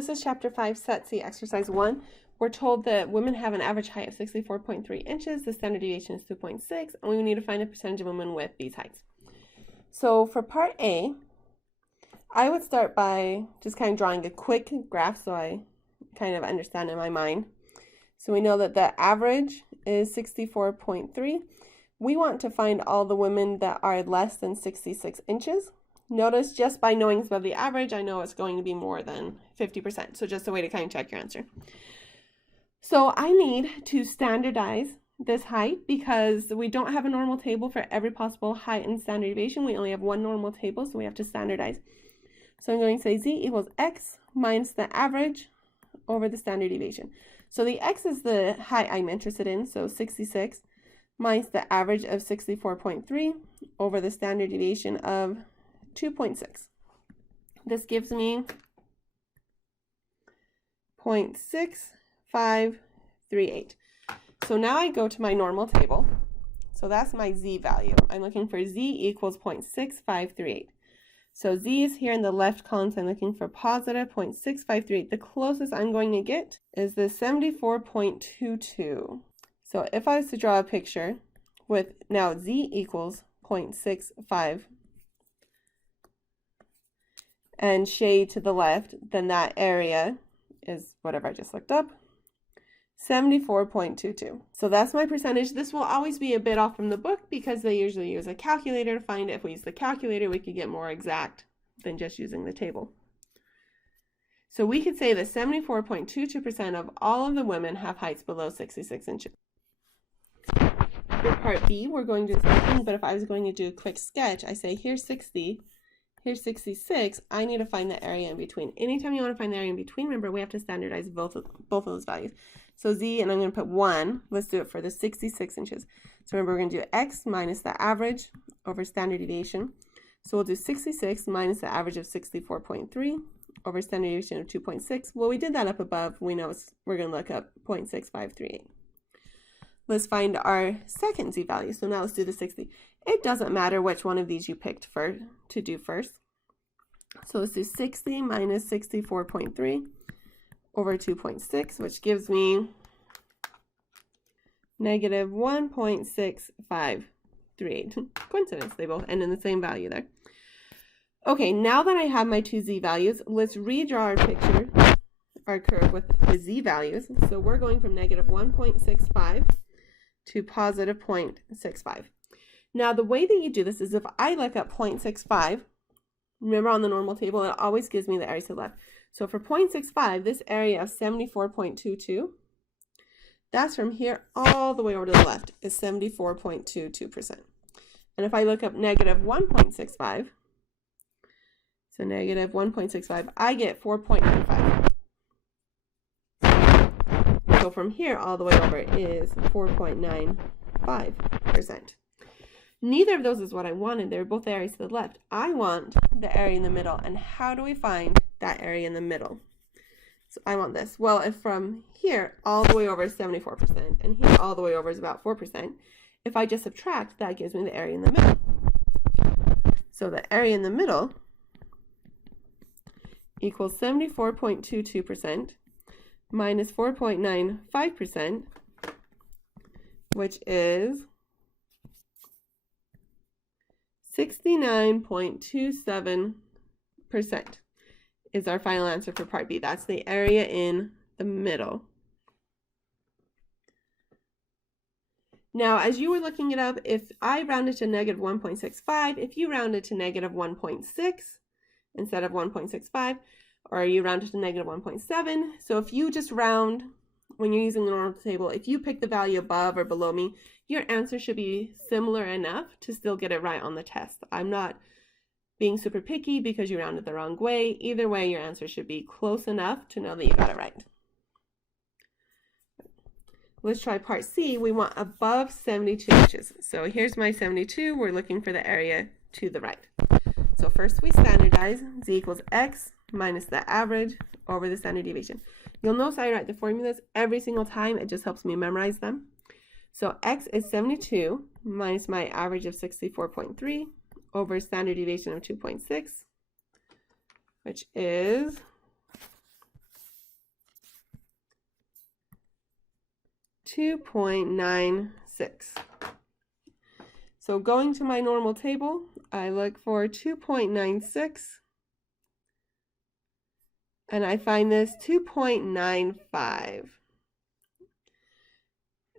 This is Chapter 5, Set C, Exercise 1. We're told that women have an average height of 64.3 inches. The standard deviation is 2.6, and we need to find the percentage of women with these heights. So for part A, I would start by just kind of drawing a quick graph so I kind of understand in my mind. So we know that the average is 64.3. We want to find all the women that are less than 66 inches. Notice just by knowing it's above the average, I know it's going to be more than 50%. So just a way to kind of check your answer. So I need to standardize this height because we don't have a normal table for every possible height and standard deviation. We only have one normal table, so we have to standardize. So I'm going to say z equals x minus the average over the standard deviation. So the x is the height I'm interested in, so 66 minus the average of 64.3 over the standard deviation of 2.6. This gives me 0.6538. So now I go to my normal table. So that's my z value. I'm looking for z equals 0.6538. So z is here in the left column, so I'm looking for positive 0.6538. The closest I'm going to get is the 74.22. So if I was to draw a picture with now z equals 0.65 and shade to the left, then that area is whatever I just looked up, 74.22. So that's my percentage. This will always be a bit off from the book because they usually use a calculator to find it. If we use the calculator, we could get more exact than just using the table. So we could say that 74.22% of all of the women have heights below 66 inches. For part B, we're going to do the same thing, but if I was going to do a quick sketch, I say here's 60, here's 66, I need to find the area in between. Anytime you want to find the area in between, remember we have to standardize both of those values. So z, and I'm going to put 1, let's do it for the 66 inches. So remember we're going to do x minus the average over standard deviation. So we'll do 66 minus the average of 64.3 over standard deviation of 2.6. Well, we did that up above. We know we're going to look up 0.6538. Let's find our second z value. So now let's do the 60. It doesn't matter which one of these you picked to do first. So let's do 60 minus 64.3 over 2.6, which gives me negative 1.6538. Coincidence, they both end in the same value there. Okay, now that I have my two z values, let's redraw our picture, our curve with the z values. So we're going from negative 1.65 to positive 0.65. Now the way that you do this is if I look up 0.65, remember on the normal table, it always gives me the area to the left. So for 0.65, this area of 74.22, that's from here all the way over to the left is 74.22%. And if I look up negative 1.65, so negative 1.65, I get 4.95. So from here all the way over is 4.95%. Neither of those is what I wanted. They're both areas to the left. I want the area in the middle. And how do we find that area in the middle? So I want this. Well, if from here all the way over is 74% and here all the way over is about 4%, if I just subtract, that gives me the area in the middle. So the area in the middle equals 74.22% minus 4.95%, which is 69.27% is our final answer for part B. That's the area in the middle. Now, as you were looking it up, if I rounded to negative 1.65, if you rounded to negative 1.6 instead of 1.65, or you rounded to negative 1.7, so if you just round when you're using the normal table, if you pick the value above or below me, your answer should be similar enough to still get it right on the test. I'm not being super picky because you rounded the wrong way. Either way, your answer should be close enough to know that you got it right. Let's try part C. We want above 72 inches. So here's my 72. We're looking for the area to the right. So first we standardize. Z equals x minus the average over the standard deviation. You'll notice I write the formulas every single time. It just helps me memorize them. So x is 72 minus my average of 64.3 over standard deviation of 2.6, which is 2.96. So going to my normal table, I look for 2.96, and I find this 2.95.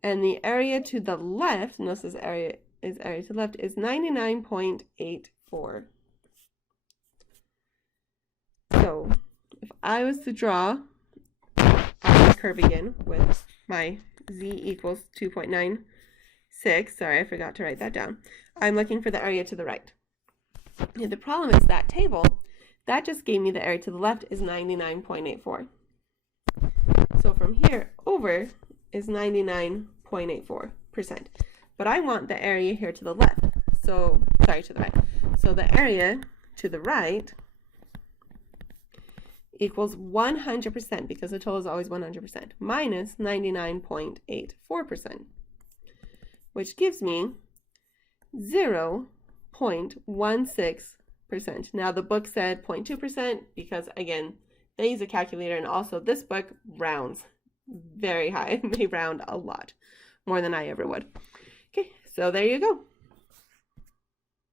And the area to the left, notice this area to the left, is 99.84. So if I was to draw a curve again with my z equals 2.96, sorry, I forgot to write that down. I'm looking for the area to the right. Now, the problem is that table, that just gave me the area to the left is 99.84. So from here over is 99.84%. But I want the area here to the left. So, sorry, to the right. So the area to the right equals 100%, because the total is always 100%, minus 99.84%, which gives me 0.16%. Now the book said 0.2% because, again, they use a calculator, and also this book rounds very high. They round a lot, more than I ever would. Okay, so there you go.